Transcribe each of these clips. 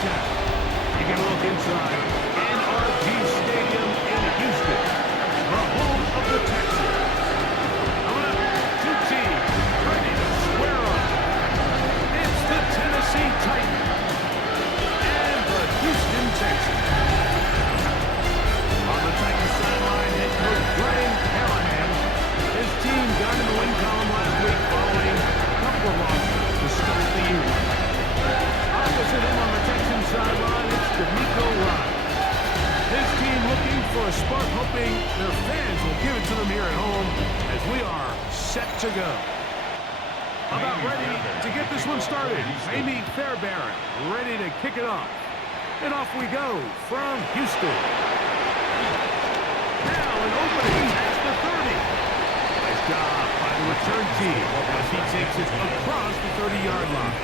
attack. You can look inside NRG Stadium in Houston, the home of the Texans. Coming up, two teams ready to square up. It's the Tennessee Titans and the Houston Texans. On the Titans sideline, head coach Brian Callahan. His team got in the win column last week following a couple of losses to start the year. Opposite him on the Texans sideline, it's D'Amico Ryan. His team looking for a spark, hoping their fans will give it to them here at home as we are set to go. About ready to get this one started. Amy Fairbairn ready to kick it off. And off we go from Houston. Now an opening at the 30. Nice job by the return team as he takes it across the 30-yard line.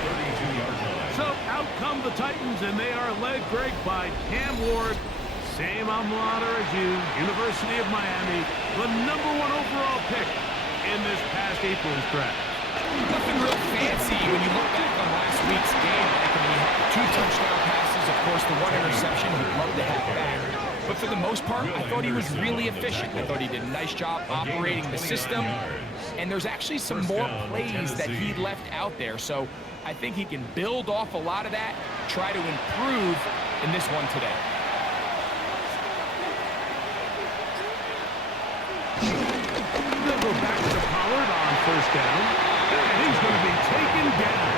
So out come the Titans, and they are led, Greg, by Cam Ward. Same alma mater as you, University of Miami, the #1 overall pick in this past April's draft. Nothing real fancy when you look back on last week's game. I mean, he had 2 touchdown passes, of course, the 1 interception he'd love to have back. But for the most part, I thought he was really efficient. I thought he did a nice job operating the system. And there's actually some more plays that he left out there. So I think he can build off a lot of that, try to improve in this one today. They'll go back to Pollard on first down. And he's going to be taken down.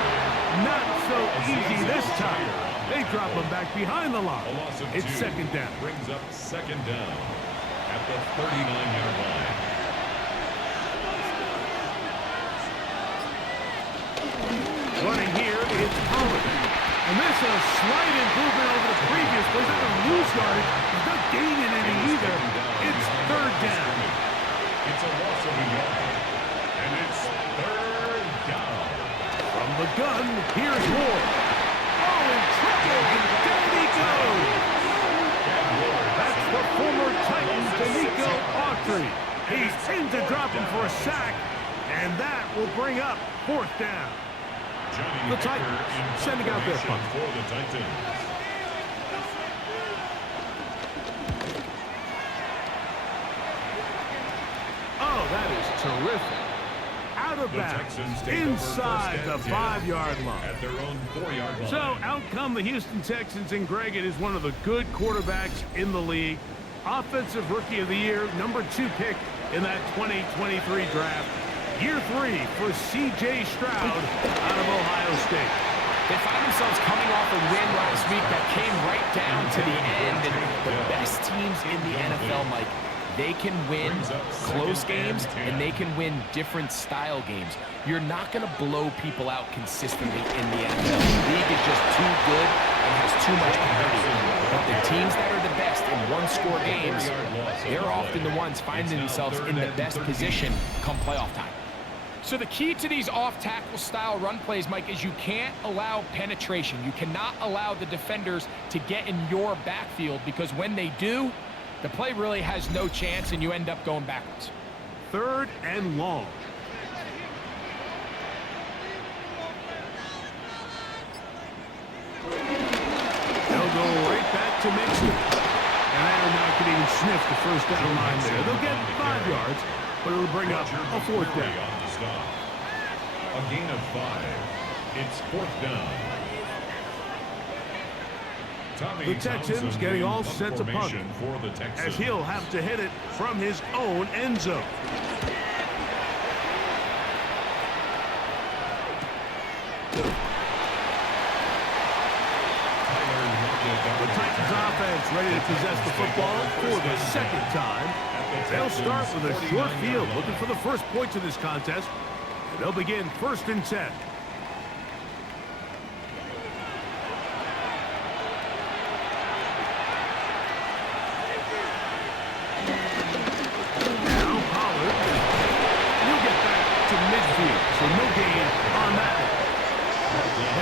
Not so easy this time. They drop him back behind the line. It's second down. Brings up second down at the 39-yard line. Running here is Pollard. And this is a slight improvement over the previous play. He's not going to lose yardage. He's not gaining any either. It's third down. It's a loss of a yard. And it's third down. From the gun, here's Ward. Oh, in trouble, and down he goes. That's the former Titan, D'Amico Autry. He's in to drop him for a sack, and that will bring up fourth down. The Titans sending out their punt. For the Titans. Oh, that is terrific. Out of bounds, inside the 5-yard line. At their own 4-yard line. So out come the Houston Texans, and Greg, it is one of the good quarterbacks in the league. Offensive Rookie of the Year, #2 pick in that 2023 draft. Year 3 for C.J. Stroud out of Ohio State. They find themselves coming off a win last week that came right down to the end. And the best teams in the NFL, Mike, they can win close games, and they can win different style games. You're not going to blow people out consistently in the NFL. The league is just too good and has too much competition. But the teams that are the best in one-score games, they're often the ones finding themselves in the best position come playoff time. So the key to these off-tackle style run plays, Mike, is you can't allow penetration. You cannot allow the defenders to get in your backfield, because when they do, the play really has no chance, and you end up going backwards. Third and long. They'll go right back to Mixon. And they're not going to even sniff the first down line there. They'll get 5 yards, but it'll bring up a fourth down. A gain of 5. It's fourth down. The Texans getting all set to punt, as he'll have to hit it from his own end zone. The Titans offense ready to possess the football for the second time. They'll start with a short field, looking for the first points of this contest. They'll begin 1st and 10.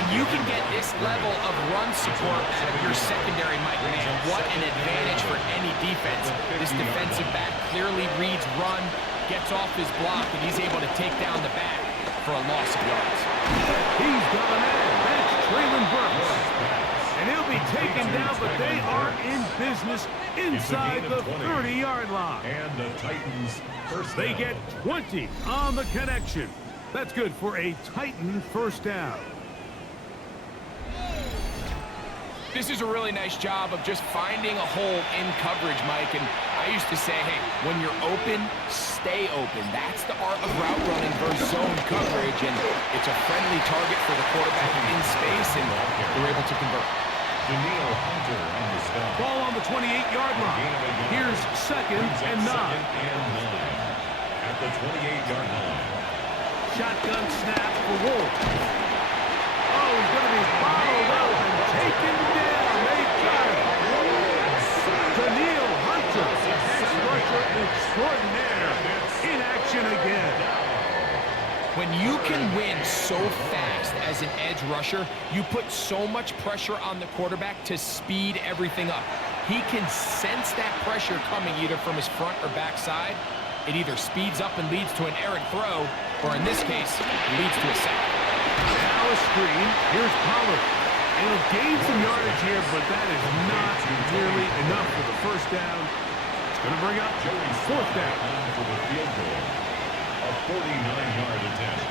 You can get this level of run support out of your secondary, Mike, man. What an advantage for any defense. This defensive back clearly reads run, gets off his block, and he's able to take down the back for a loss of yards. He's gone in. That's Traylon Burks. And he'll be are in business inside the 30-yard line. And the Titans first down. They get 20 on the connection. That's good for a Titan first down. This is a really nice job of just finding a hole in coverage, Mike. And I used to say, hey, when you're open, stay open. That's the art of route running versus zone coverage. And it's a friendly target for the quarterback in space, and they're able to convert. Ball on the 28-yard line. Here's second and 9. At the 28-yard line. Shotgun snap for Wolf. Oh, he's going to be followed up and taken down. They got it. Daniil Hunter, pass rusher extraordinaire, in action again. When you can win so fast as an edge rusher, you put so much pressure on the quarterback to speed everything up. He can sense that pressure coming either from his front or back side. It either speeds up and leads to an errant throw, or in this case, leads to a sack. Now a screen. Here's Pollard. He'll gain some yardage here, but that is not nearly enough for the first down. It's going to bring up fourth down. For the field goal. A 49-yard attempt.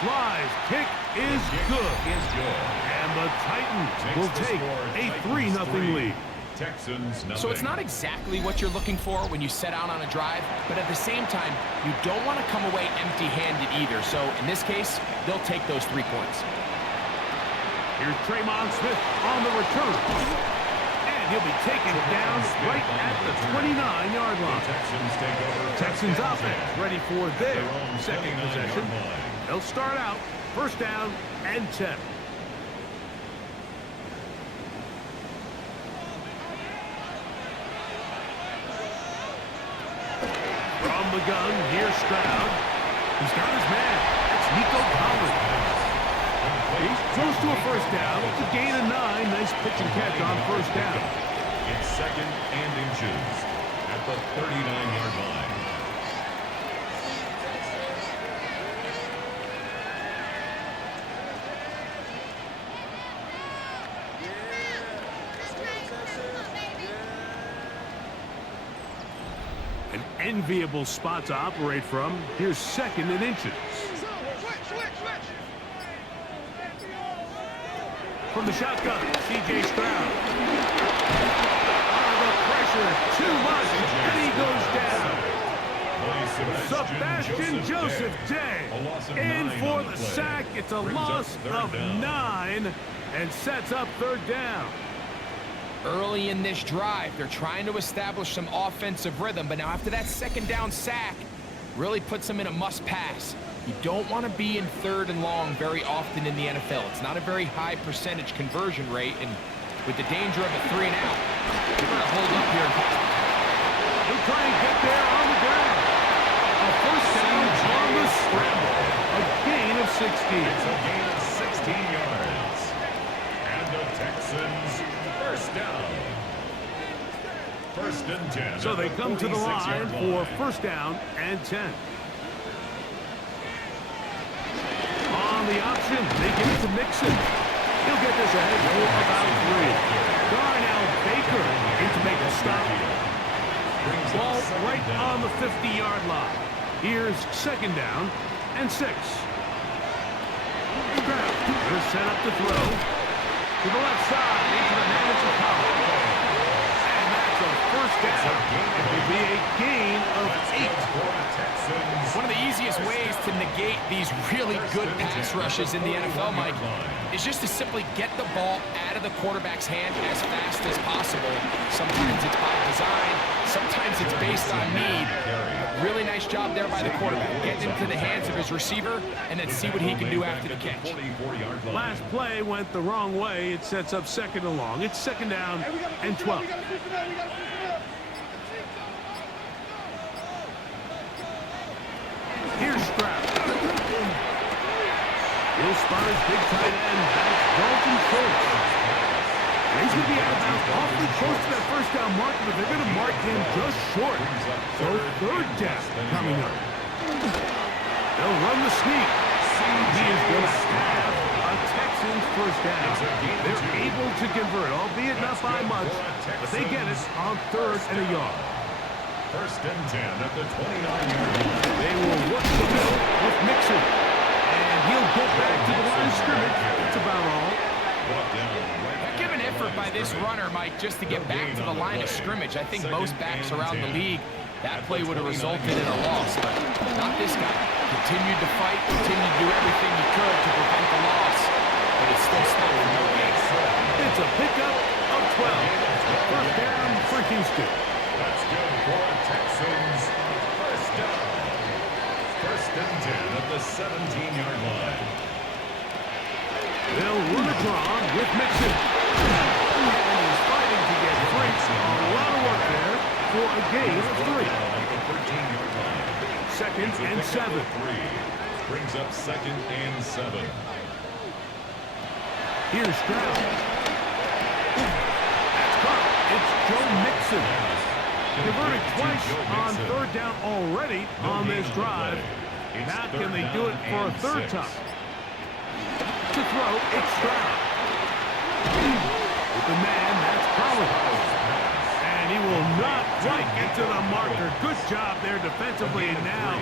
Sly's kick is good. And the Titans will take a 3-0 lead. Texans, So it's not exactly what you're looking for when you set out on a drive, but at the same time, you don't want to come away empty-handed either. So in this case, they'll take those 3 points. Here's Tremont Smith on the return. And he'll be taken down right at the 29-yard line. Texans offense ready for their second possession. They'll start out first down and 10. From the gun, here's Stroud. He's got his man. That's Nico Collins. He's close to a first down. It's a gain of 9. Nice pitch and catch on first down. It's second and inches at the 39-yard line. An enviable spot to operate from. Here's second and inches. From the shotgun, C.J. Stroud. The pressure, too much, and he goes down. Sebastian Joseph Day in for the sack. It's a loss of 9 and sets up third down. Early in this drive, they're trying to establish some offensive rhythm, but now after that second down sack, really puts them in a must-pass. You don't want to be in third and long very often in the NFL. It's not a very high percentage conversion rate, and with the danger of a 3 and out, you're going to hold up here and pass. He'll try and get there on the ground. A first down on the scramble. A gain of 16. It's a gain of 16 yards. And the Texans first down. First and 10. So they come to the line for first down and 10. On the option, they give it to Mixon. He'll get this ahead for about 3. Darnell Baker in to make a stop. Ball right on the 50-yard line. Here's second down and 6. Stroud is set up to throw. To the left side, into the hands of Collins. And that's a first down. It will be a gain of 8. One of the easiest ways to negate these really good pass rushes in the NFL, Mike, is just to simply get the ball out of the quarterback's hand as fast as possible. Sometimes it's by design, sometimes it's based on need. Really nice job there by the quarterback, getting into the hands of his receiver, and then see what he can do after the catch. Last play went the wrong way. It sets up second and long. It's second down and 12. Here's Stroud. He'll spot his big tight end. That's Dalton Schultz. He's going to be out of bounds awfully close to that first down mark, but they're going to mark him just short. So third down coming up. They'll run the sneak. He is going to have a Texas Texans first down. They're able to convert, albeit not by much, but they get it on 3rd and a yard. 1st and 10 at the 29-yard line. They will work the middle with Mixon. And he'll get back to the line of scrimmage. That's about all. Give an effort by this runner, Mike, just to get back to the line of scrimmage. I think most backs around the league, that play would have resulted in a loss, but not this guy. Continued to fight, continued to do everything he could to prevent the loss, but it's still stopped for no gain. It's a pickup of 12. First down for Houston. That's good for Texans. First down. 1st and 10 at the 17-yard line. They'll run a draw with Mixon. And he's fighting to get free. A lot of work there for a gain of 3. 2nd and 7. Brings up 2nd and 7. Here's Stroud. That's caught. It's Joe Mixon. Converted twice on 3rd down already on this drive. Now can they do it for a 3rd time? To throw, it's Stroud. With the man, that's Collins. And he will not quite get to the marker. Good job there defensively. And now,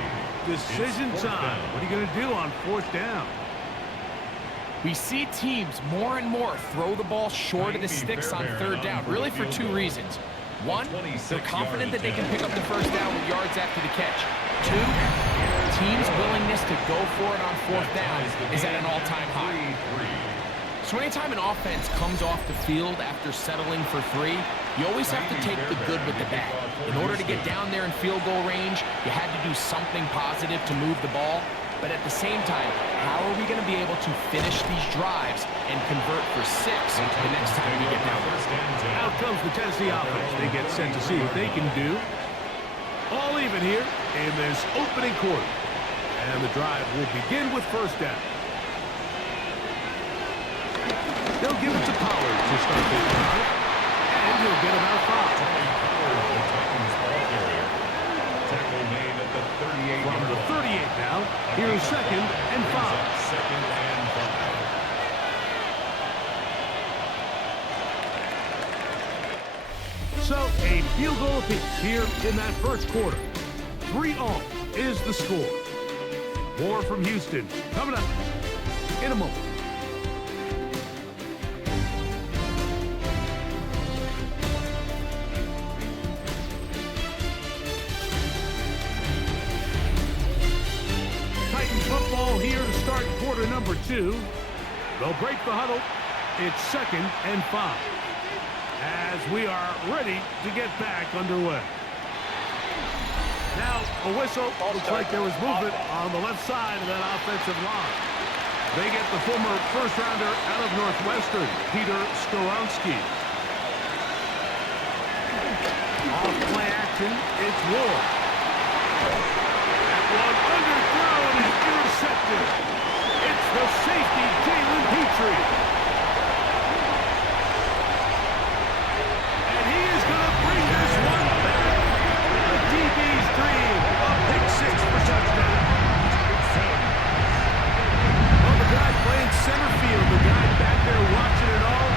decision time. What are you going to do on 4th down? We see teams more and more throw the ball short of the sticks on 3rd down, really for 2 reasons. 1, they're confident that they can pick up the 1st down with yards after the catch. 2, teams' willingness to go for it on 4th down is at an all-time high. So anytime an offense comes off the field after settling for 3, you always have to take the good with the bad. In order to get down there in field goal range, you had to do something positive to move the ball. But at the same time, how are we going to be able to finish these drives and convert for 6 the next time we get down there? Out comes the Tennessee offense. They get sent to see what they can do. All even here in this opening quarter. And the drive will begin with 1st down. They'll give it to Pollard to start this drive. And he'll get about 5. Tackle made at the 38. From the 38 now, here's 2nd and 5. 2nd and 5. So a field goal apiece here in that 1st quarter. 3-all is the score. More from Houston coming up in a moment. Titans football here to start quarter number 2. They'll break the huddle. It's 2nd and 5. As we are ready to get back underway. Now, a whistle. Looks like there was movement on the left side of that offensive line. They get the former first-rounder out of Northwestern, Peter Skoronski. Off play action, it's Ward. That one underthrown and intercepted. It's the safety, Jalen Petrie. And he is going to bring this one back. The DB's dream, a pick 6 for touchdown. Well, the guy playing center field, the guy back there watching it all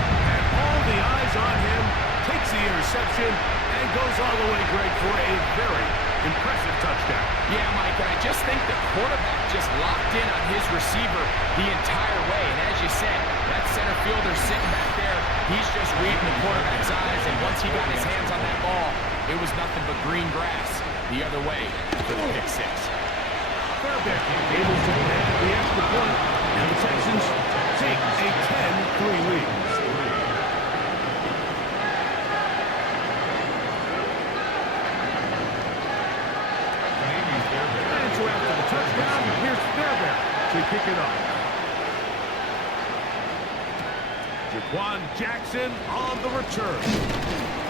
the eyes on him, takes the interception, and goes all the way, Greg, for a very impressive touchdown. Yeah, Mike, and I just think the quarterback just locked in on his receiver the entire way. And as you said, that center fielder sitting back there, he's just reading the quarterback's eyes, and once he got his hands on that ball, it was nothing but green grass the other way for the pick 6. Fairbairn able to add the extra point, and the Texans take a 10-3 lead. And so after the touchdown, here's Fairbairn to kick it off. Jaquan Jackson on the return.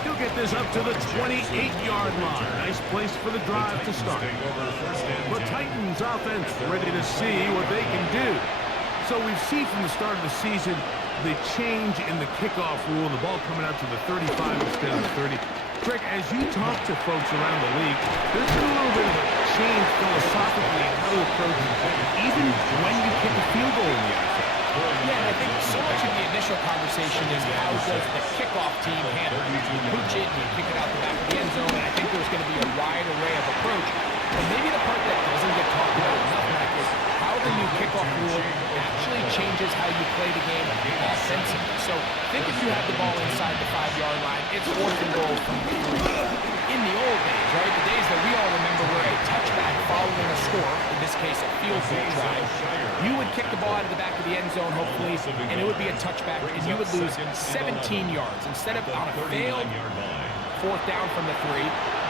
He'll get this up to the 28-yard line. Nice place for the drive to start. The Titans offense ready to see what they can do. So we've seen from the start of the season the change in the kickoff rule, the ball coming out to the 35 instead of the 30. Greg, as you talk to folks around the league, there's been a little bit of a change philosophically in how to approach it, even when you kick a field goal in the NFL. Yeah, and I think so much of the initial conversation is how does the kickoff team handle it? You pooch it and you kick it out the back of the end zone, and I think there's going to be a wide array of approach. But maybe the part that doesn't get talked about enough, Mike, is how the new kickoff rule actually changes how you play the game offensively. So think if you have the ball inside the 5-yard line, it's 4th and goal from 3. In the old days, right, the days that we all remember were a touchback following a score, in this case a field goal drive, you would kick the ball out of the back of the end zone, hopefully, and it would be a touchback, and you would lose 17 yards. Instead of on a failed 4th down from the 3,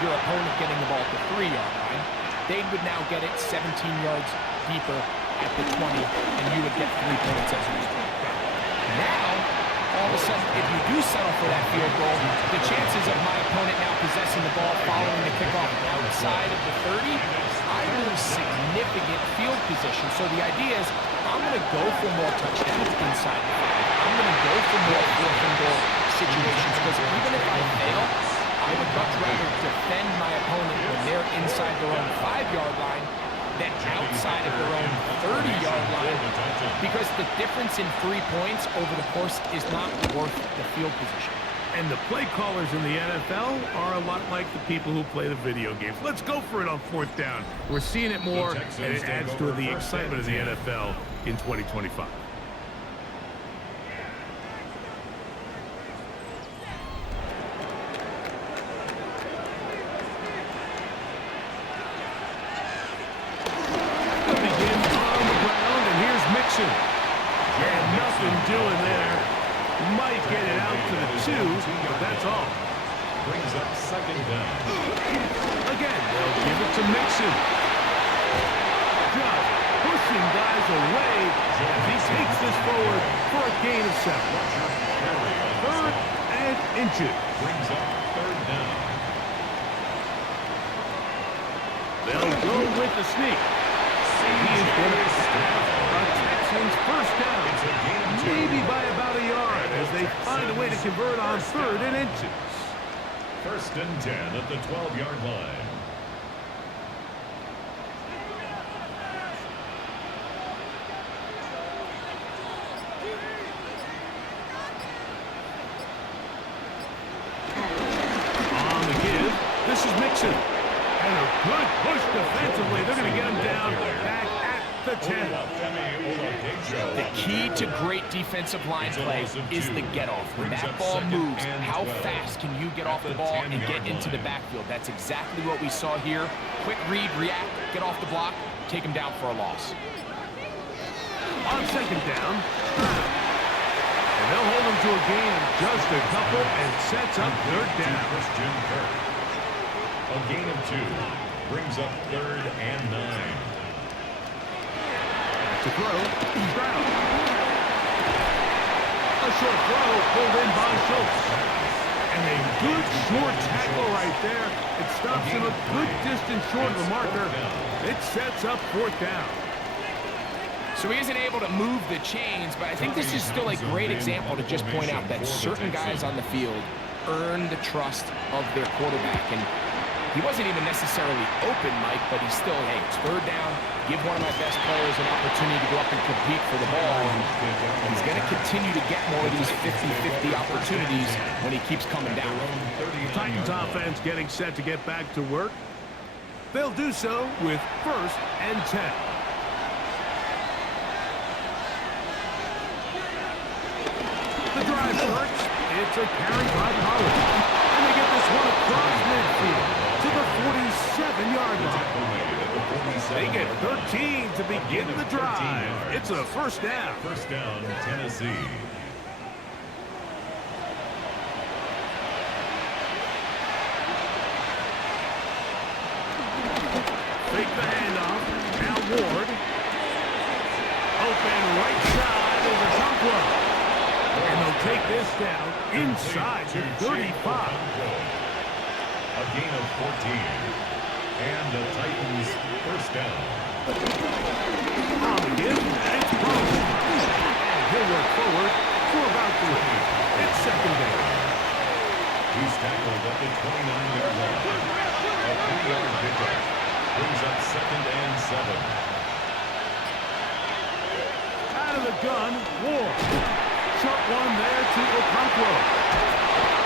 your opponent getting the ball at the 3-yard line, they would now get it 17 yards deeper at the 20, and you would get 3 points as a result. Now, all of a sudden, if you do settle for that field goal, the chances of my opponent now possessing the ball following the kickoff outside of the 30, I lose significant field position. So the idea is I'm going to go for more touchdowns inside the 5. I'm going to go for more 4th and goal situations because even if I fail, I would much rather defend my opponent when they're inside their own 5-yard line than outside of their own 30-yard line, because the difference in 3 points over the course is not worth the field position. And the play callers in the NFL are a lot like the people who play the video games. Let's go for it on 4th down. We're seeing it more, and it adds to the excitement of the NFL in 2025. And nothing doing there. Might get it out to the 2, but that's all. Brings up 2nd down. Again, they'll give it to Mixon. Just pushing guys away as he takes this forward for a gain of 7. 3rd and inches. Brings up 3rd down. They'll go with the sneak. He is going to snap a Texans 1st down, maybe by about a yard as they find a way to convert on 3rd and inches. 1st and 10 at the 12-yard line. On the give, this is Mixon. And a good push defensively. They're going to get him down back at the 10. The key to great defensive line play is the get-off. When that ball moves, how fast can you get off the ball and get into the backfield? That's exactly what we saw here. Quick read, react, get off the block, take him down for a loss. On 2nd down, and they'll hold him to a gain of just a couple and sets up 3rd down. A gain of 2 brings up 3rd and 9. To throw, Stroud. A short throw pulled in by Schultz. And a good short tackle right there. It stops him a good distance short of the marker. It sets up 4th down. So he isn't able to move the chains, but I think this is still a great example to just point out that certain guys on the field earn the trust of their quarterback. And he wasn't even necessarily open, Mike, but he's still, hey, it's 3rd down. Give one of my best players an opportunity to go up and compete for the ball. And he's going to continue to get more of these 50-50 opportunities when he keeps coming down. Titans offense getting set to get back to work. They'll do so with 1st and 10. The drive works. It's a carry by Pollard. And they get this one across midfield to the 47-yard line. They get 13 to begin the drive. It's a 1st down. 1st down, Tennessee. Fake the handoff. Now Ward. Open right side is a jump blow. And they'll take this down inside the 35. A gain of 14. And the Titans 1st down. On the give, it's Pollard. And he'll work forward for about 3. It's 2nd down. He's tackled at the 29-yard line. A 3-yard pickup brings up 2nd and 7. Out of the gun, Ward. Short one there to Okonkwo.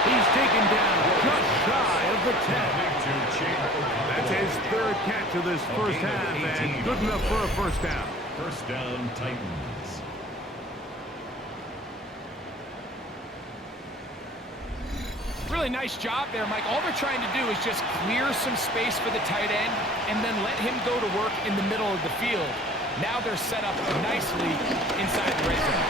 He's taken down just shy of the 10. That's his third catch of this first half, and good enough for a first down. First down, Titans. Really nice job there, Mike. All they're trying to do is just clear some space for the tight end and then let him go to work in the middle of the field. Now they're set up nicely inside the red zone.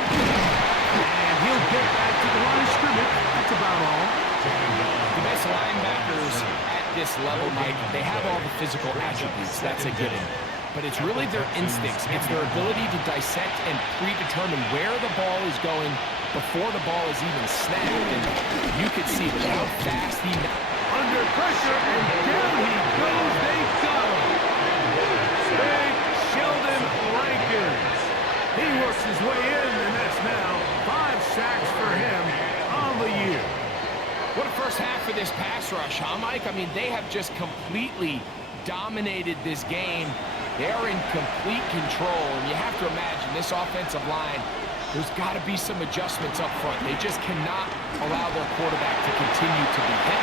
And he'll get back to the line of scrimmage. That's about all. The best linebackers at this level, Mike, they have all the physical attributes. That's a given. But it's really their instincts. It's their ability to dissect and predetermine where the ball is going before the ball is even snapped. And you could see with how fast he... Under pressure, and down he goes. They got him. Big Sheldon Rankins. He works his way in, and that's now 5 sacks for him on the year. What a first half for this pass rush, huh, Mike? I mean, they have just completely dominated this game. They're in complete control, and you have to imagine this offensive line, there's got to be some adjustments up front. They just cannot allow their quarterback to continue to be hit.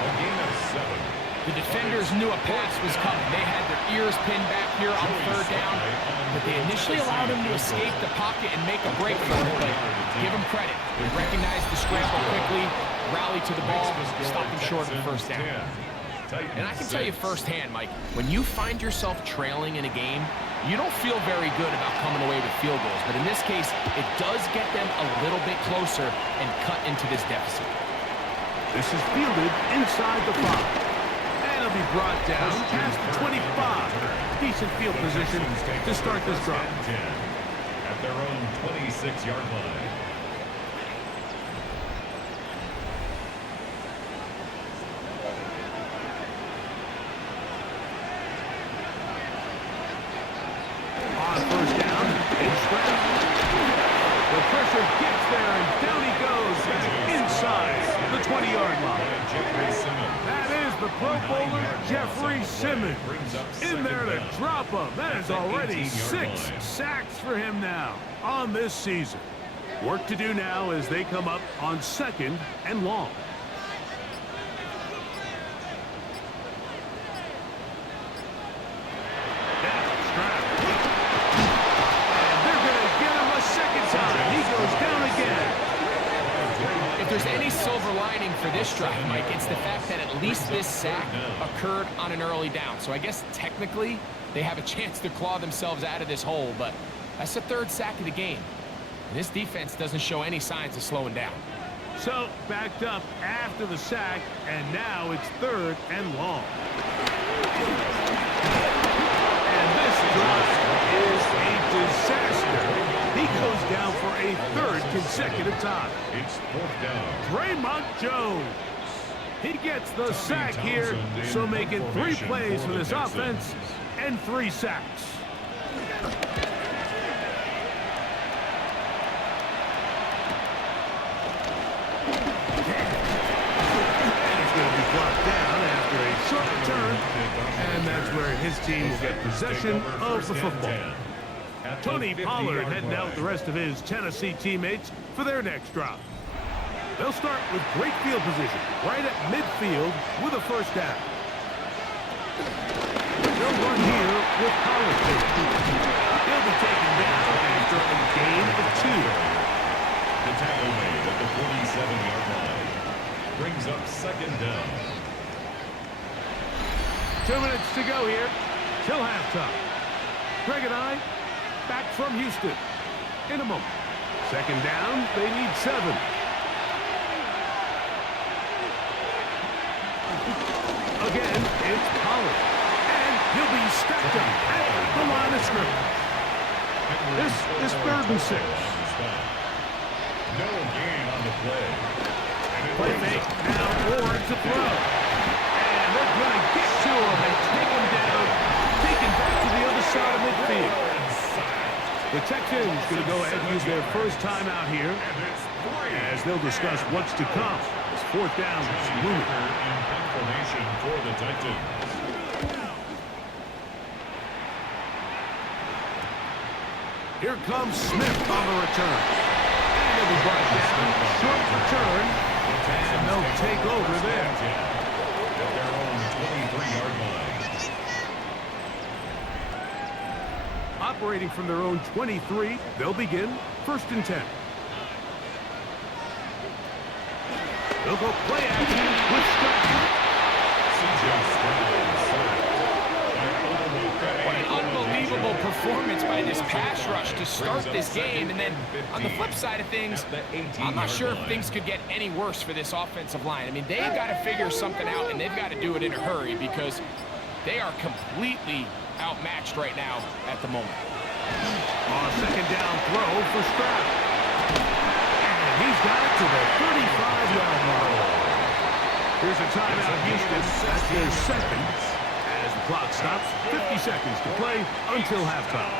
A gain of 7. The defenders knew a pass was coming. They had their ears pinned back here on third down, but they initially allowed him to escape the pocket and make a break for it, but give him credit. They recognized the scramble quickly, rallied to the ball, stopped him short of the first down. And I can tell you firsthand, Mike, when you find yourself trailing in a game, you don't feel very good about coming away with field goals. But in this case, it does get them a little bit closer and cut into this deficit. This is fielded inside the 5. And it'll be brought down past the 25. Decent field position to start this drive. At their own 26-yard line. Gets there, and down he goes inside the 20-yard line. That is the Pro Bowler, Jeffrey Simmons. In there to drop him. That is already 6 sacks for him now on this season. Work to do now as they come up on 2nd and long. If there's any silver lining for this drive, Mike, it's the fact that at least this sack occurred on an early down. So I guess technically they have a chance to claw themselves out of this hole, but that's the 3rd sack of the game. And this defense doesn't show any signs of slowing down. So backed up after the sack, and now it's 3rd and long. And this drive is a disaster. He goes down for a 3rd consecutive time. It's 4th down. Draymond Jones. He gets the sack here, so making 3 plays for this offense and 3 sacks. And he's going to be brought down after a short return, and that's where his team will get possession of the football. Tony Pollard heading out with the rest of his Tennessee teammates for their next drop. They'll start with great field position right at midfield with a first down. They'll run here with Pollard. He'll be taken down after a gain of 2. The tackle made at the 47-yard line brings up 2nd down. 2 minutes to go here till halftime. Greg and I back from Houston in a moment. 2nd down, they need 7. Again, it's Pollard. And he'll be stepped up at the line of scrimmage. This is 3rd and 6. No gain on the play. Play fake, now Ward to throw. And they're going to get to him and take him down, taken back to the other side of midfield. The Texans going to go ahead and use their first time out here as they'll discuss what's to come. It's 4th down. Formation for the Titans. Here comes Smith on the return. And it'll be brought down. Short return. And they'll take over there. At their own 23-yard line. Operating from their own 23, they'll begin 1st and 10. They'll go play action with Stroud. What an unbelievable performance by this pass rush to start this game. And then on the flip side of things, I'm not sure if things could get any worse for this offensive line. I mean, they've got to figure something out, and they've got to do it in a hurry because they are completely outmatched right now at the moment. On a 2nd down throw for Stroud. And he's got it to the 35-yard line. Here's a timeout, Houston. That's their 2nd. As the clock stops, 50 seconds to play until halftime.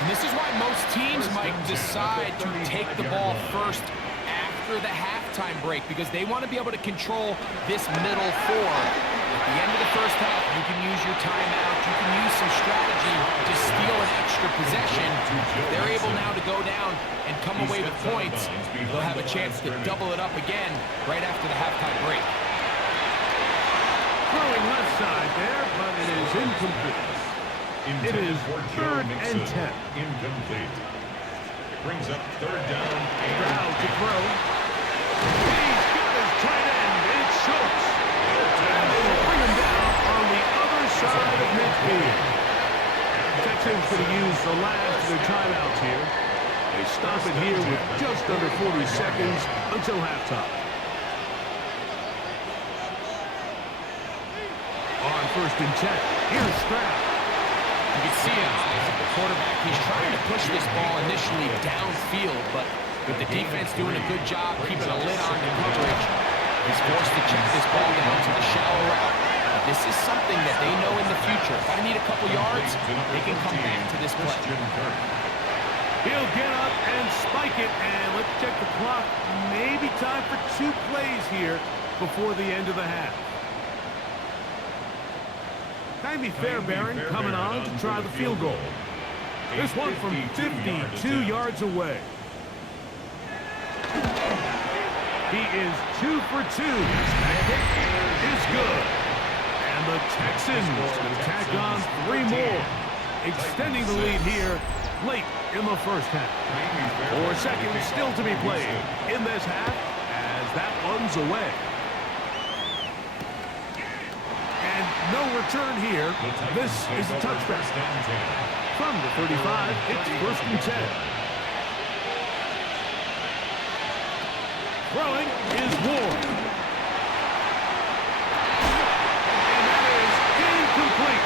And this is why most teams might decide to take the ball first after the halftime break because they want to be able to control this middle 4. At the end of the first half, you can use your timeout. You can use some strategy to steal an extra possession. If they're able now to go down and come away with points, they'll have a chance to double it up again right after the halftime break. Throwing left side there, but it is incomplete. It is 3rd and 10. Incomplete. It brings up 3rd down. Stroud to throw. He's got his tight end. It's Schultz. And they will bring him down on the other side of midfield. Texans going to use the last of their timeouts here. They stop it here with just under 40 seconds until halftime. On 1st and 10, here's Stroud. You can see him, the quarterback, he's trying to push this ball initially downfield, but with the defense doing a good job keeping a lid on the coverage, he's forced to check this ball down to the shallow route. This is something that they know in the future. If I need a couple yards, they can come back to this play. He'll get up and spike it, and let's check the clock. Maybe time for 2 plays here before the end of the half. Tymee Fairbairn coming on to try the field goal. This one from 52 yards away. He is 2 for 2. That hit is good. And the Texans will tack on 3 more, extending the lead here late in the first half. 4 seconds still to be played in this half as that one's away. No return here. This is a touchback. From the 35, it's 1st and 10. Throwing is Ward. And that is incomplete.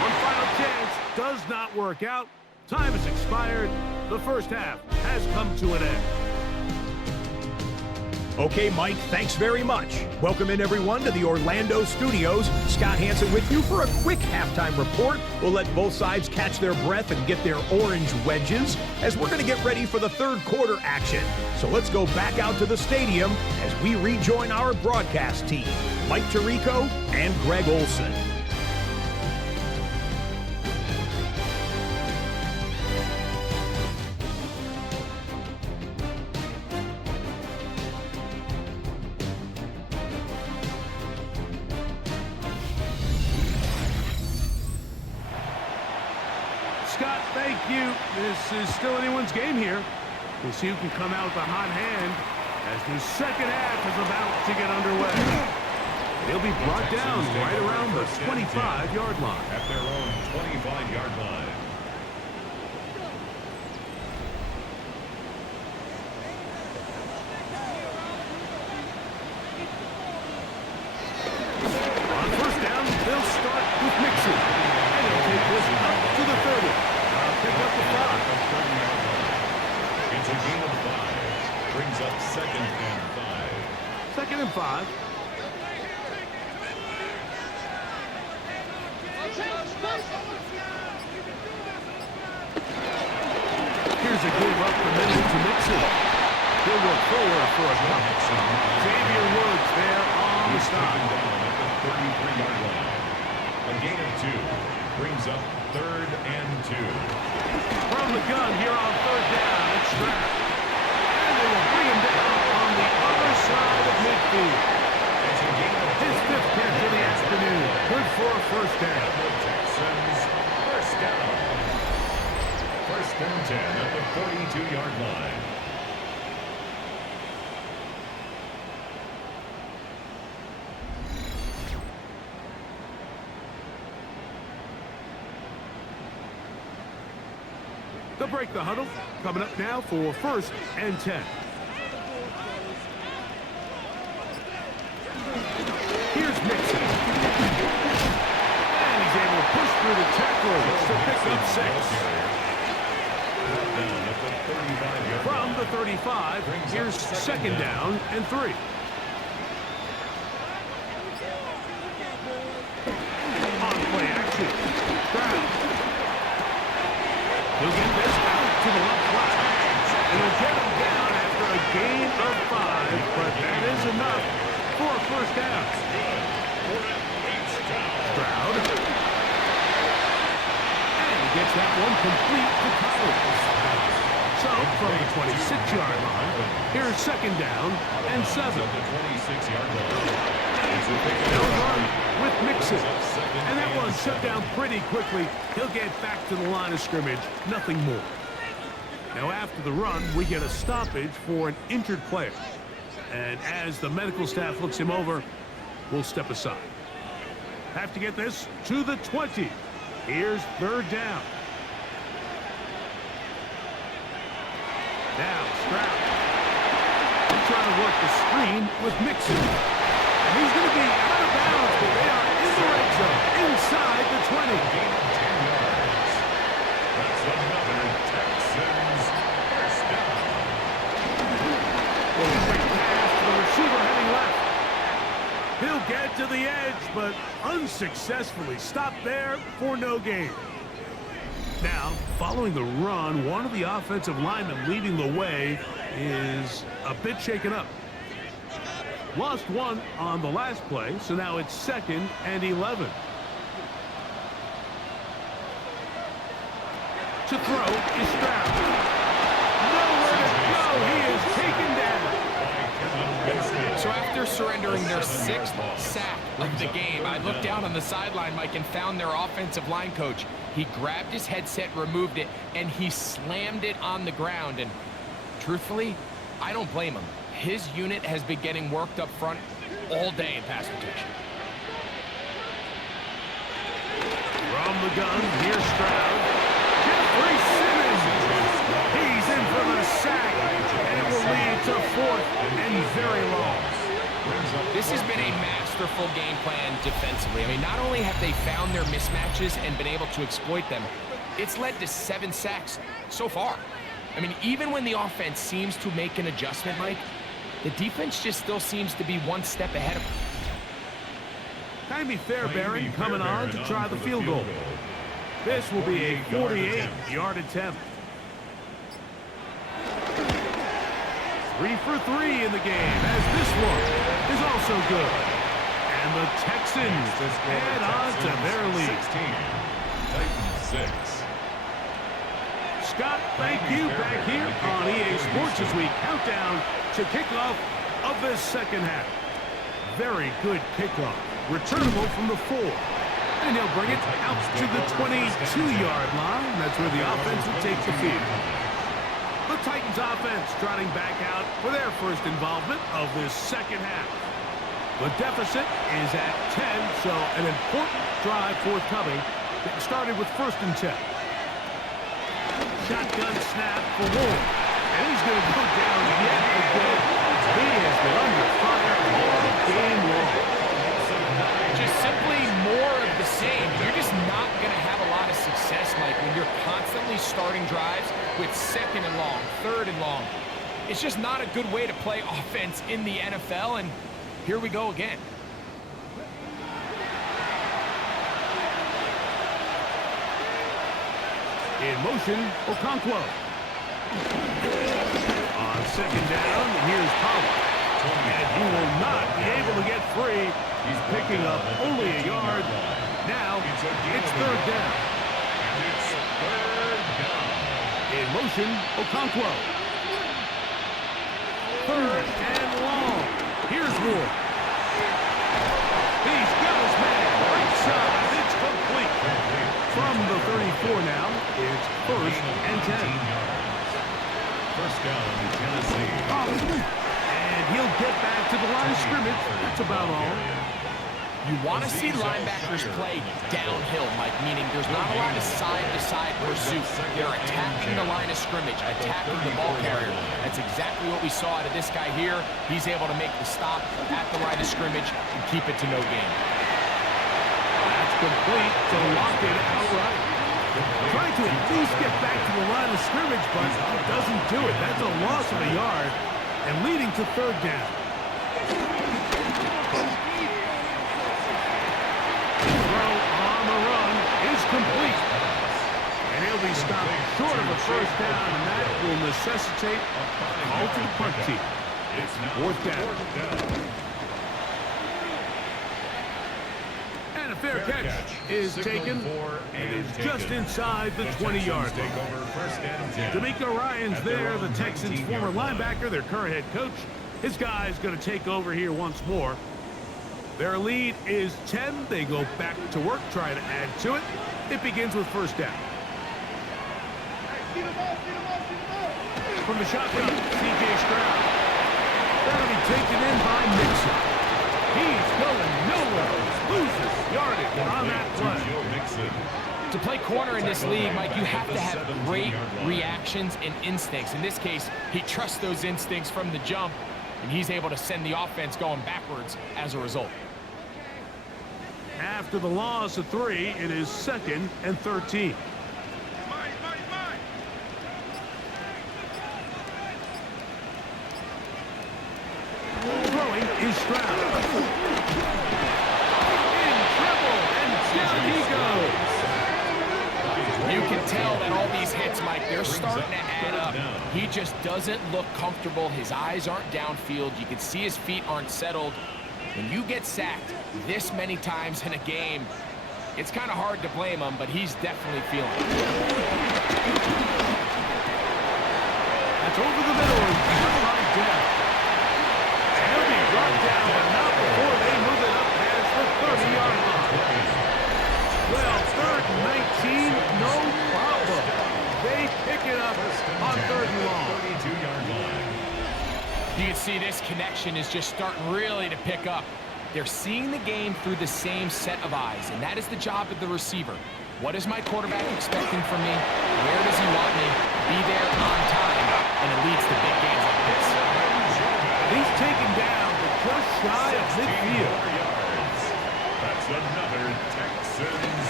One final chance does not work out. Time has expired. The first half has come to an end. Okay, Mike, thanks very much. Welcome in, everyone, to the Orlando studios. Scott Hansen with you for a quick halftime report. We'll let both sides catch their breath and get their orange wedges as we're going to get ready for the 3rd quarter action. So let's go back out to the stadium as we rejoin our broadcast team, Mike Tirico and Greg Olson. Scott, thank you. This is still anyone's game here. We'll see who can come out with a hot hand as the second half is about to get underway. They'll be brought down right around the 25-yard line. At their own 25-yard line. On 1st down, they'll start with Mixon. And they'll take this up to the 30. Pick up the 5. It's a gain of 5. Brings up 2nd and 5. 2nd and 5. Here's a give up the middle to Mixon. He'll work forward for a couple. Xavier Woods there on the stop. At the 33-yard line. A gain of 2. brings up 3rd and 2. From the gun here on 3rd down, it's Stroud. And they will bring him down on the other side of midfield. His 5th catch of the afternoon. Good for a 1st down. The Texans, 1st down. 1st and 10 at the 42-yard line. They'll break the huddle. Coming up now for 1st and 10. Here's Mixon. And he's able to push through the tackle to pick up 6. From the 35, here's 2nd down and 3. On play action. Stroud. He'll get this out to the left flat. And he'll get him down after a gain of 5, but that is enough for a 1st down. Stroud. And he gets that one complete to Collins. So, from the 26-yard line, here's 2nd down and 7. They'll run with Mixon. And that one shut down pretty quickly. He'll get back to the line of scrimmage. Nothing more. Now, after the run, we get a stoppage for an injured player. And as the medical staff looks him over, we'll step aside. Have to get this to the 20. Here's 3rd down. Now, Stroud. He's trying to work the screen with Mixon. And he's going to be out of bounds, but they are in the red zone, inside the 20. Gain of 10 yards. That's another Texans 1st down. Well, a quick pass to the receiver heading left. He'll get to the edge, but unsuccessfully stopped there for no gain. Now, following the run, one of the offensive linemen leading the way is a bit shaken up. Lost one on the last play, so now it's 2nd and 11. To throw is Stroud. Nowhere to go. He is taken down. So after surrendering their 6th sack of the game, I looked down on the sideline, Mike, and found their offensive line coach. He grabbed his headset, removed it, and he slammed it on the ground. And truthfully, I don't blame him. His unit has been getting worked up front all day in pass protection. From the gun, here's Stroud. Jeffrey Simmons. He's in for the sack, and it will lead to 4th and very long. This has been a masterful game plan defensively. I mean, not only have they found their mismatches and been able to exploit them, it's led to 7 sacks so far. I mean, even when the offense seems to make an adjustment, Mike, the defense just still seems to be one step ahead of them. Kind of be Fairbairn coming on to try the field goal. This will be a 48-yard attempt. 3 for 3 in the game, as this one is also good. And the Texans add on to their lead. Titans 6. Scott, thank you. Back here on EA Sports as we count down to kickoff of this 2nd half. Very good kickoff. Returnable from the 4. And he'll bring it out to the 22-yard line. That's where the offense will take the field. The Titans offense trotting back out for their first involvement of this 2nd half. The deficit is at 10, so an important drive forthcoming. Getting started with 1st and 10. Shotgun snap for Ward. And he's going to go down yet again. He has been under fire all game long. Just simply more of the same. You're just not going to have a lot of success, Mike, when you're constantly starting drives with 2nd and long, 3rd and long. It's just not a good way to play offense in the NFL, and here we go again. In motion, Okonkwo. On 2nd down, here's Pollard. And he will not be able to get free. He's picking up only a yard. Now, it's third down. And it's third down. In motion, Okonkwo. Third and long. Here's Ward. He's got his man right side. It's complete. From the 34 now, it's first and 10. First down, Tennessee. And he'll get back to the line of scrimmage. That's about all. You want to see linebackers play downhill, Mike, meaning there's not a lot of side-to-side pursuit. They're attacking the line of scrimmage, attacking the ball carrier. That's exactly what we saw out of this guy here. He's able to make the stop at the line of scrimmage and keep it to no gain. That's complete to lock it outright. Trying to at least get back to the line of scrimmage, but doesn't do it. That's a loss of a yard and leading to third down. Throw on the run is complete. And he'll be stopped short of a first down, and that will necessitate a call to the punt team. It's fourth down. And a fair catch is taken, and is just inside the 20-yard line. D'Amico Ryan's there, the Texans' former linebacker, their current head coach. His guy's going to take over here once more. Their lead is 10. They go back to work, try to add to it. It begins with first down. From the shotgun, C.J. Stroud. That'll be taken in by Mixon. He's going nowhere. Loses yardage on that play. To play corner in this league, Mike, you have to have great reactions and instincts. In this case, he trusts those instincts from the jump, and he's able to send the offense going backwards as a result. After the loss of 3, it is second and 13. Throwing is Stroud. In trouble, and down he goes. You can tell that all these hits, Mike, they're starting to add up. He just doesn't look comfortable. His eyes aren't downfield. You can see his feet aren't settled. When you get sacked this many times in a game, it's kind of hard to blame him, but he's definitely feeling it. That's over the middle and right down. And he'll be brought down, but not before they move it up past the 30-yard line. Well, third and 19, no problem. They pick it up on third and long. 32-yard line. You can see this connection is just starting really to pick up. They're seeing the game through the same set of eyes, and that is the job of the receiver. What is my quarterback expecting from me? Where does he want me? Be there on time, and it leads to big games like this. He's taken down, but just shy of midfield. That's another Texans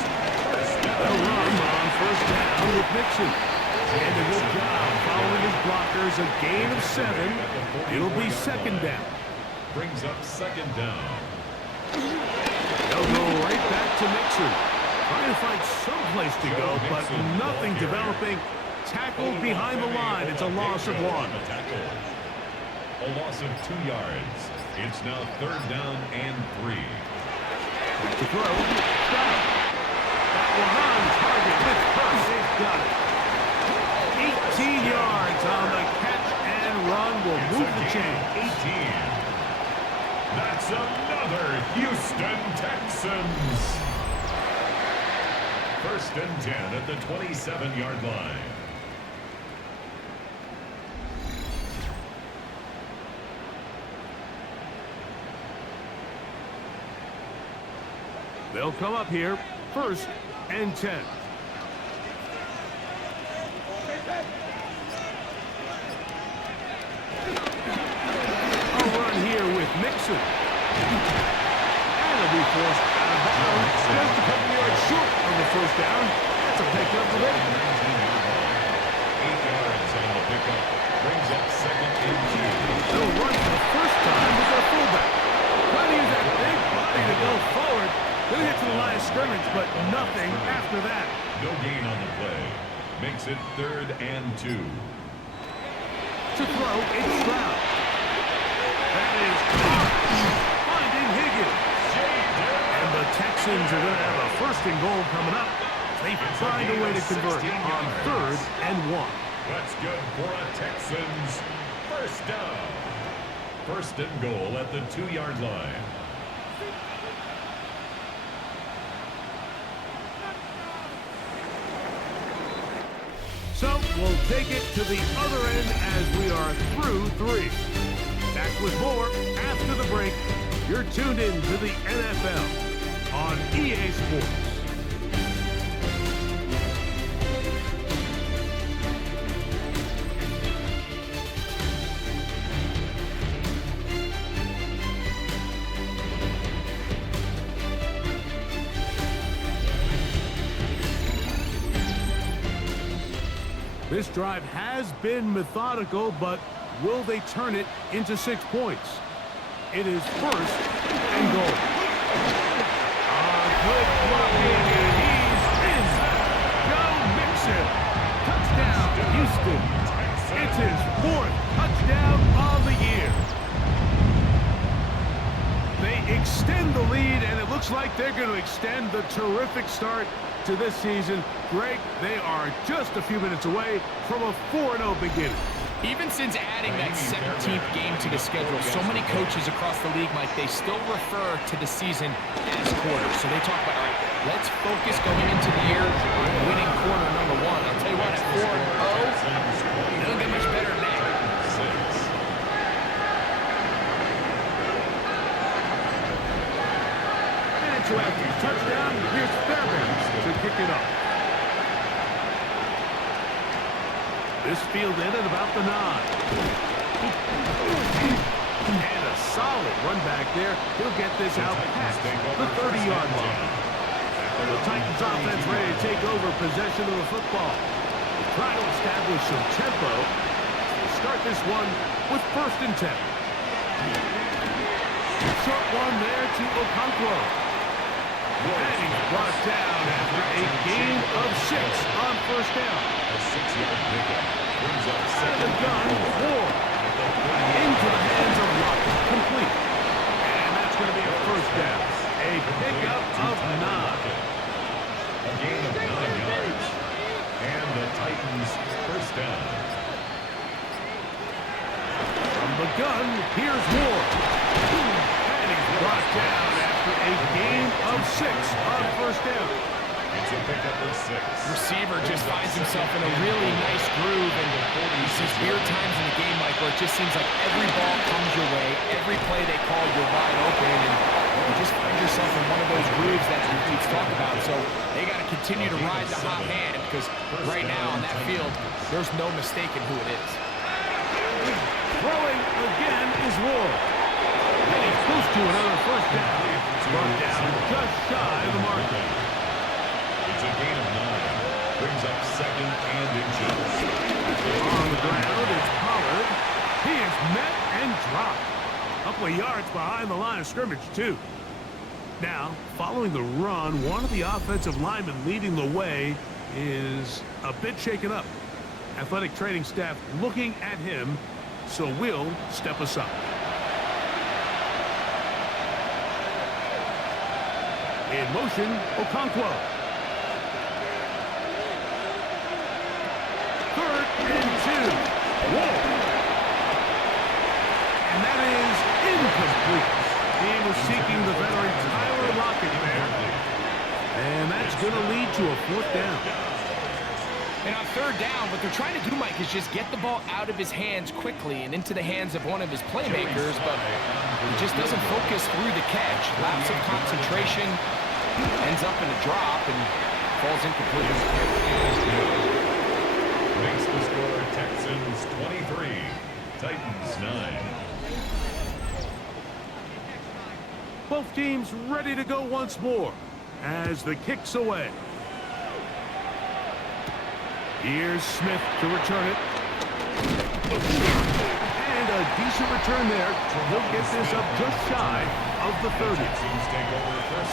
first down. They'll run on first down with Mixon. And a good job following his blockers. A gain of 7. It'll be second down. Brings up second down. They'll go right back to Mixon. Trying to find someplace to go, but nothing developing. Tackled behind the line. It's a loss of 1. A loss of 2 yards. It's now third down and 3. To throw. Stop. That one on target with Hurst. They've got it. 18 yards on the catch and run will move the chain. 18. That's another Houston Texans. First and 10 at the 27-yard line. They'll come up here, first and 10. A run here with Mixon. And it'll be forced out of bounds. Just a couple yards short of the first down. That's a pickup for them. 8 yards on the pickup. Brings up second and 2. They'll run for the first time with their fullback. Trying to use that big body to go forward. Gonna get to the line of scrimmage, but nothing after that. No gain on the play. Makes it third and 2. To throw, it's Stroud. That is finding Higgins. And the the Texans are going to have a first and goal coming up. They find a way to convert on 3rd and 1. That's good for a Texans first down. First and goal at the 2-yard line. So we'll take it to the other end as we are through 3. Back with more after the break. You're tuned in to the NFL on EA Sports. This drive has been methodical, but will they turn it into 6 points? It is first and goal. Good blocking, and he's in. Joe Mixon. Touchdown, Houston. It's his 4th touchdown on the year. They extend the lead, and it looks like they're going to extend the terrific start to this season. Greg, they are just a few minutes away from a 4-0 beginning. Even since adding that 17th game to the schedule, so many coaches across the league, Mike, they still refer to the season as quarters. So they talk about, all right, let's focus going into the year on winning quarter number 1. I'll tell you what, at 4-0, it don't get much better than that. And so after his touchdown, here's Fairbanks to kick it up. This fielded at about the 9. And a solid run back there. He'll get this out past the 30-yard line. The Titans offense ready to take over possession of the football. They try to establish some tempo. We'll start this one with 1st and 10. Short one there to Okonkwo. And he's brought down after a gain of 6 on 1st down. A 6-yard pickup. Brings up Out of the gun, 4. Into the hands of Lockett. Complete. And that's going to be a 1st down. A pickup of 9. A gain of 9 yards. And the Titans first down. From the gun, here's Ward. And he's brought down after a gain of 6 on 1st down. It's a pickup of 6. Receiver just finds himself in a really nice groove, and there's these weird times in the game, Mike, where it just seems like every ball comes your way, every play they call, you're wide open, and you just find yourself in one of those grooves that athletes talk about. So they got to continue to ride the hot hand, because right now on that field, there's no mistaking who it is. Throwing again is Ward. And he's close to another 1st down. Brought down just shy of the marker. It's a gain of 9. Brings up 2nd and inches. On the ground, it's Pollard. He is met and dropped. A couple of yards behind the line of scrimmage, too. Now, following the run, one of the offensive linemen leading the way is a bit shaken up. Athletic training staff looking at him, so will step aside. In motion, Okonkwo. 3rd and 2. Whoa. And that is incomplete. He was seeking the veteran Tyler Lockett there. And that's going to lead to a 4th down. And on 3rd down, what they're trying to do, Mike, is just get the ball out of his hands quickly and into the hands of one of his playmakers, but he just doesn't focus through the catch. Lapse of concentration, ends up in a drop, and falls incomplete. Makes the score Texans 23, Titans 9. Both teams ready to go once more as the kick's away. Here's Smith to return it. And a decent return there. He'll get this up just shy of the 30.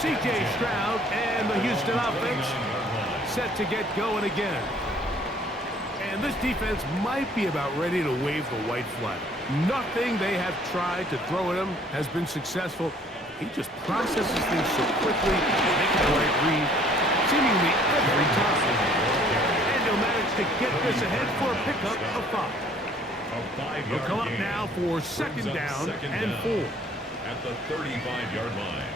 C.J. Stroud and the Houston offense set to get going again. And this defense might be about ready to wave the white flag. Nothing they have tried to throw at him has been successful. He just processes things so quickly, making the right read, seemingly every time. And he'll manage to get this ahead for a pickup of 5. He'll come up now for second down and 4. At the 35-yard line.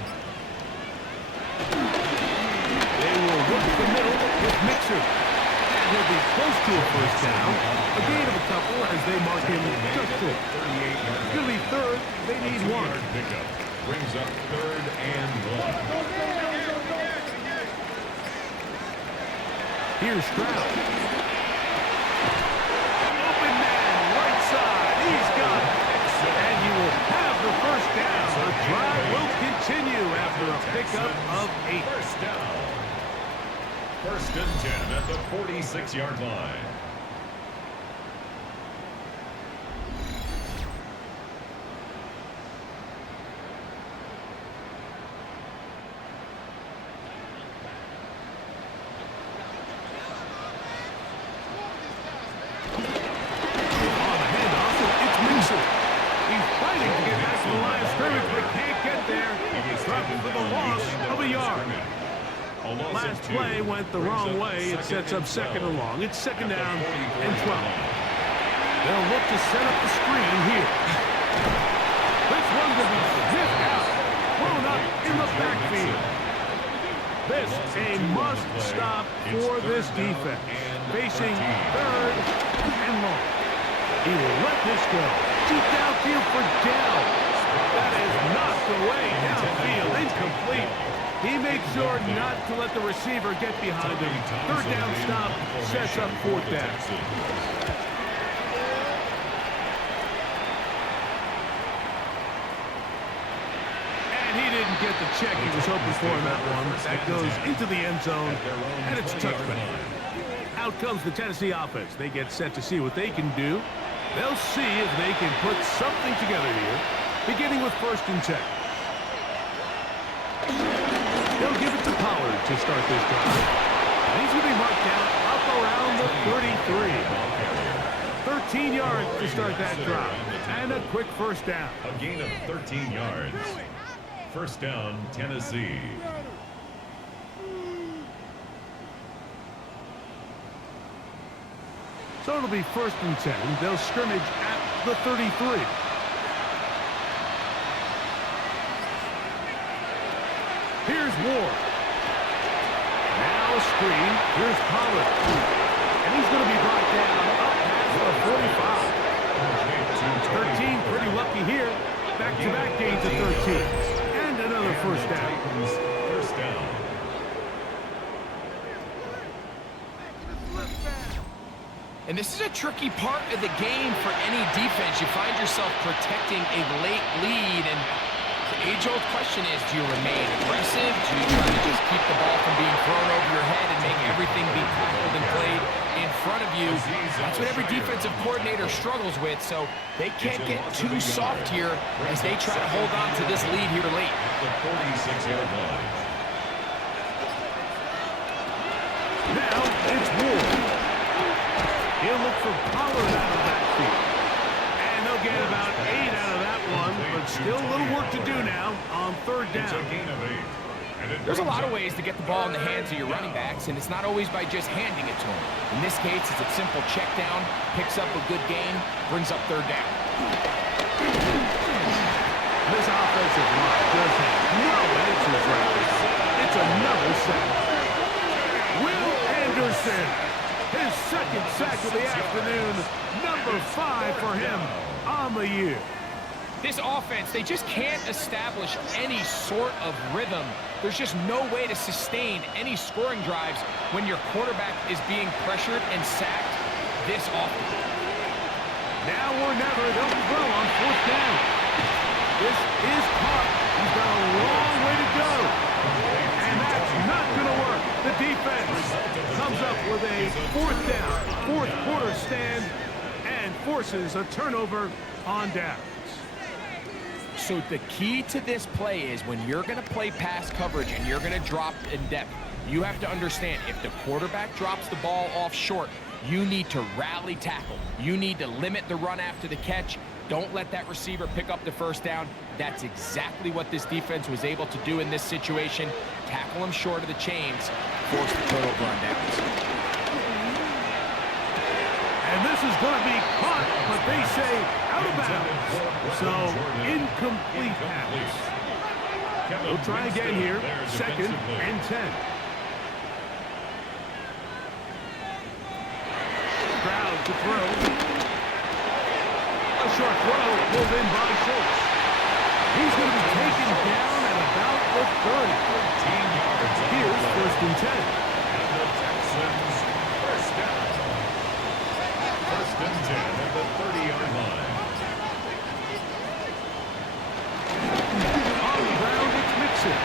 They will work the middle with Mixer. And he'll be close to a first down. A gain of a couple as they mark him just short. He'll be third. They need 1. Pickup brings up 3rd and 1. Here's Stroud. Open man, right side. He's got it. And he will have the first down. The drive will continue after a pickup of 8. First down. 1st and 10 at the 46-yard line. Last play went the wrong way. It sets up 2nd and long. It's 2nd down and 12. They'll look to set up the screen here. This one will be sniffed out, thrown up in the backfield. This a must stop for this defense. Facing 3rd and long. He will let this go. Deep downfield for down. That is knocked away downfield. Incomplete. He makes sure not to let the receiver get behind him. 3rd down stop sets up 4th down. And he didn't get the check he was hoping for in that one. That goes into the end zone, and it's touchdown. Out comes the Tennessee offense. They get set to see what they can do. They'll see if they can put something together here, beginning with 1st and 10. They'll give it to Pollard to start this drive. And he's going to be marked down up around the 33. 13 yards to start that drive. And a quick first down. A gain of 13 yards. First down, Tennessee. So it'll be 1st and 10. They'll scrimmage at the 33. Here's Ward. Now a screen. Here's Pollard. And he's going to be brought down up past the 45. 13, pretty lucky here. Back-to-back gains of 13. And another first down. First down. And this is a tricky part of the game for any defense. You find yourself protecting a late lead, and the age-old question is, do you remain aggressive? Do you try to just keep the ball from being thrown over your head and make everything be tackled and played in front of you? That's what every defensive coordinator struggles with, so they can't get too soft here as they try to hold on to this lead here late. The 46-yard line. Now it's Ward. He'll look for Pollard out of that field. And they'll get about 8 out of that one, but still a little work to do now on 3rd down. There's a lot of ways to get the ball in the hands of your running backs, and it's not always by just handing it to them. In this case, it's a simple check down, picks up a good gain, brings up 3rd down. This offensive line does have no answers right now. It's another sack. Will Anderson, his 2nd sack of the afternoon, number 5 for him on the year. This offense, they just can't establish any sort of rhythm. There's just no way to sustain any scoring drives when your quarterback is being pressured and sacked this often. Now or never, they'll throw on 4th down. This is caught. He's got a long way to go. And that's not going to work. The defense comes up with a 4th down, 4th quarter stand, and forces a turnover on downs. So the key to this play is when you're going to play pass coverage and you're going to drop in depth, you have to understand if the quarterback drops the ball off short, you need to rally tackle. You need to limit the run after the catch Don't let that receiver pick up the first down. That's exactly what this defense was able to do in this situation. Tackle him short of the chains, force the total rundowns. And this is going to be caught, but they say out of bounds. So, incomplete pass. We'll try again here. 2nd and 10. Crowd to throw. A short throw pulled in by Schultz. He's going to be taken down at about the 30. 13 yards. Here's 1st and 10. And the Texans first down. 1st and 10 at the 30-yard line. On the ground, it's Mixon.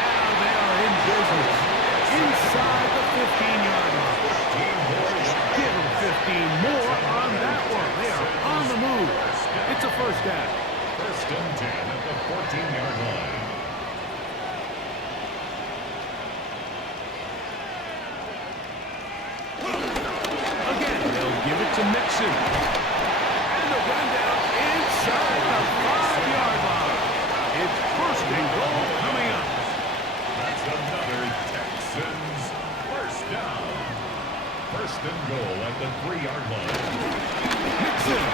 Now they are in business. Inside the 15-yard line. Give them 15 more on that one. They are on the move. It's a first down. 1st and 10 at the 14-yard line. Again, they'll give it to Mixon. And the rundown inside the 5-yard line. It's 1st and goal coming up. That's another Texans first down. 1st and goal at the 3-yard line. Mixon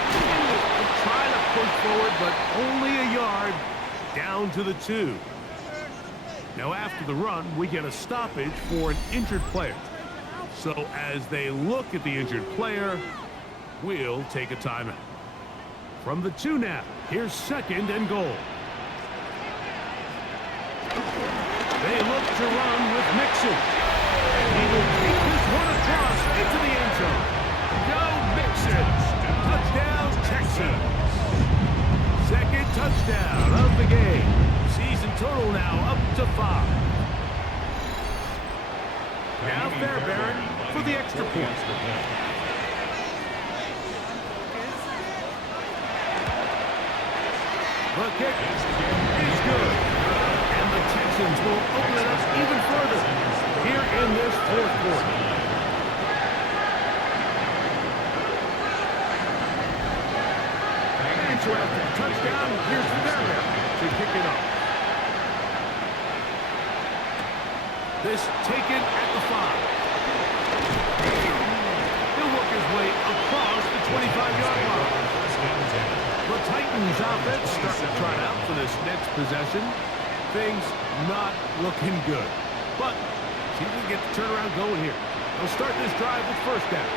trying to push forward, but only a yard down to the 2. Now after the run, we get a stoppage for an injured player. So as they look at the injured player, we'll take a timeout. From the 2 now, here's 2nd and goal. They look to run with Mixon. And he will take this one across into the end zone. Go Mixon! Touchdown, Texans! 2nd touchdown of the game. Season total now up to 5. Now Fairbairn for the extra point. The kick is good. And the Texans will open it up even further here in this 4th quarter. And so after the touchdown, here's Fairbairn to kick it off. This taken at the 5. He'll work his way across the 25-yard line. The Titans offense starting to try out for this next possession. Things not looking good. But see if we can get the turnaround going here. They'll start this drive with 1st down.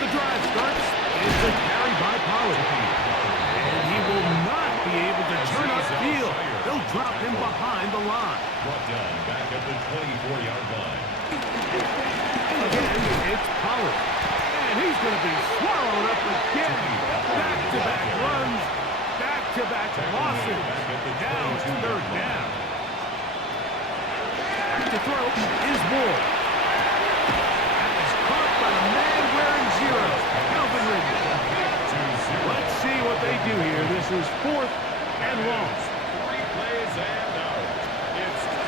The drive starts. It's a carry by Pollard. And he will not be able to turn upfield. They'll drop him behind the line. Brought down back at the 24-yard line. Again, it's Pollard. And he's going to be swallowed up again. Back-to-back runs. Back-to-back losses. Now it's 3rd down. Back to throw is Ward. That is caught by the man wearing 0, Calvin Ridley. Let's see what they do here. This is 4th and long. 3 plays and out.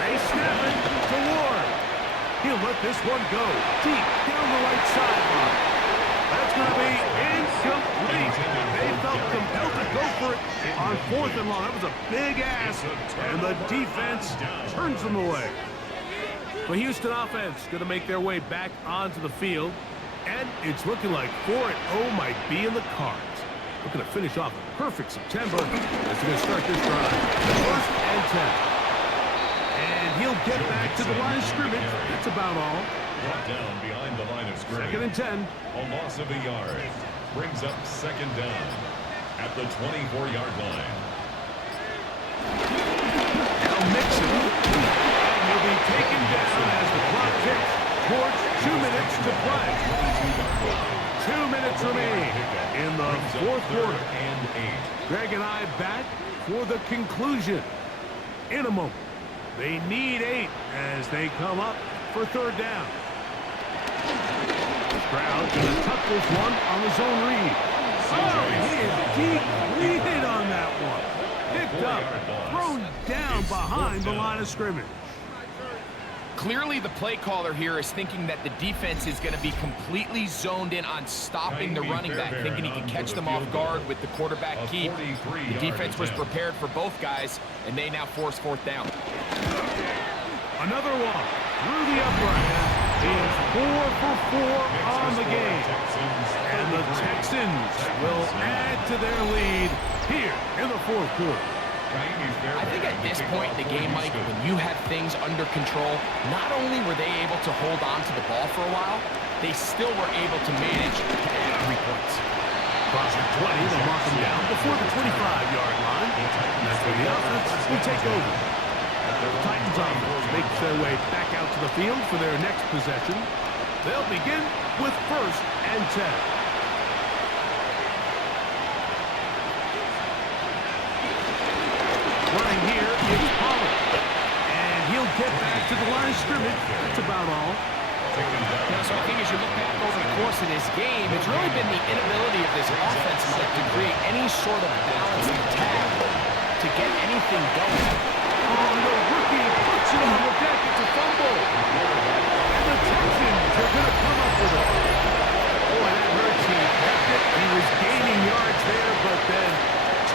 They snap it to Ward. He'll let this one go deep down the right sideline. That's going to be incomplete. They felt compelled to go for it on 4th and long. That was a big ask, and the defense turns them away. The Houston offense going to make their way back onto the field, and it's looking like 4-0 might be in the cards. Looking to finish off a perfect September as they're going to start this drive. 1st and 10. And he'll get back to the line of scrimmage. That's about all. Brought down behind the line of scrimmage. 2nd and 10. A loss of a yard. Brings up 2nd down at the 24-yard line. Now Mixon. And he'll be taken down as the clock ticks towards 2 minutes to play. 2 minutes remaining in the 4th quarter. And 8. Greg and I back for the conclusion in a moment. They need 8 as they come up for 3rd down. Stroud going to tuck this one on the zone read. Oh, he is deep lead on that one. Picked up, thrown down behind the line of scrimmage. Clearly, the play caller here is thinking that the defense is going to be completely zoned in on stopping the running back, thinking he can catch them off guard with the quarterback keep. The defense was prepared for both guys, and they now force fourth down. Another one through the upright. He is 4 for 4 on the game. And the Texans will add to their lead here in the fourth quarter. I think at this point in the game, Mike, when you have things under control, not only were they able to hold on to the ball for a while, they still were able to manage to add 3 points. Across the 20, they'll mark them down before the 25-yard line. And that's where the offense will take over. The Titans offense makes their way back out to the field for their next possession. They'll begin with 1st and 10. Running here is Pollard. And he'll get back to the line of scrimmage. That's about all. Now, so I think as you look back over the course of this game, it's really been the inability of this offense to create any sort of balanced attack to get anything going. Oh, the rookie puts it on the deck. It's a fumble. And the Texans are going to come up with it. Boy, that hurts. He kept it. He was gaining yards there, but then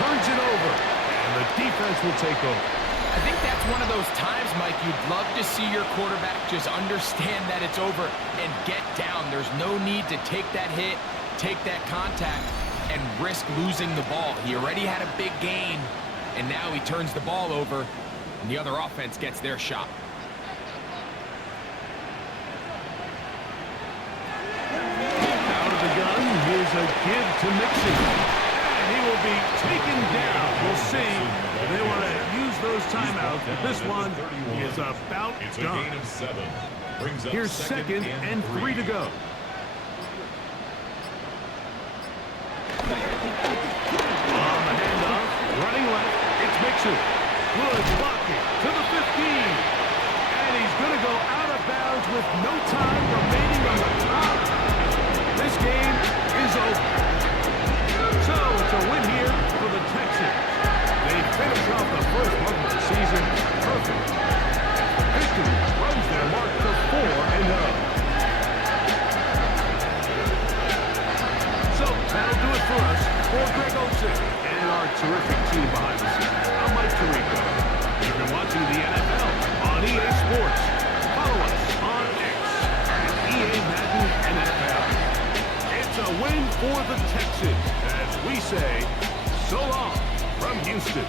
turns it over. And the defense will take over. I think that's one of those times, Mike, you'd love to see your quarterback just understand that it's over and get down. There's no need to take that hit, take that contact, and risk losing the ball. He already had a big gain, and now he turns the ball over, and the other offense gets their shot. Out of the gun, here's a give to Mixon. And he will be taken down. We'll see if they want to use those timeouts. This one is about done. Here's 2nd and 3 to go. On the handoff, running left, it's Mixon. Good blocking to the 15. And he's going to go out of bounds with no time remaining on the clock. This game is over. So it's a win here for the Texans. They finish off the first month of the season perfect. The victory runs their mark to 4-0. So that'll do it for us. For Greg Olsen and our terrific team behind the scenes, I'm Mike Tirico. You've been watching the NFL on EA Sports. Follow us on X at EA Madden NFL. It's a win for the Texans as we say so long from Houston.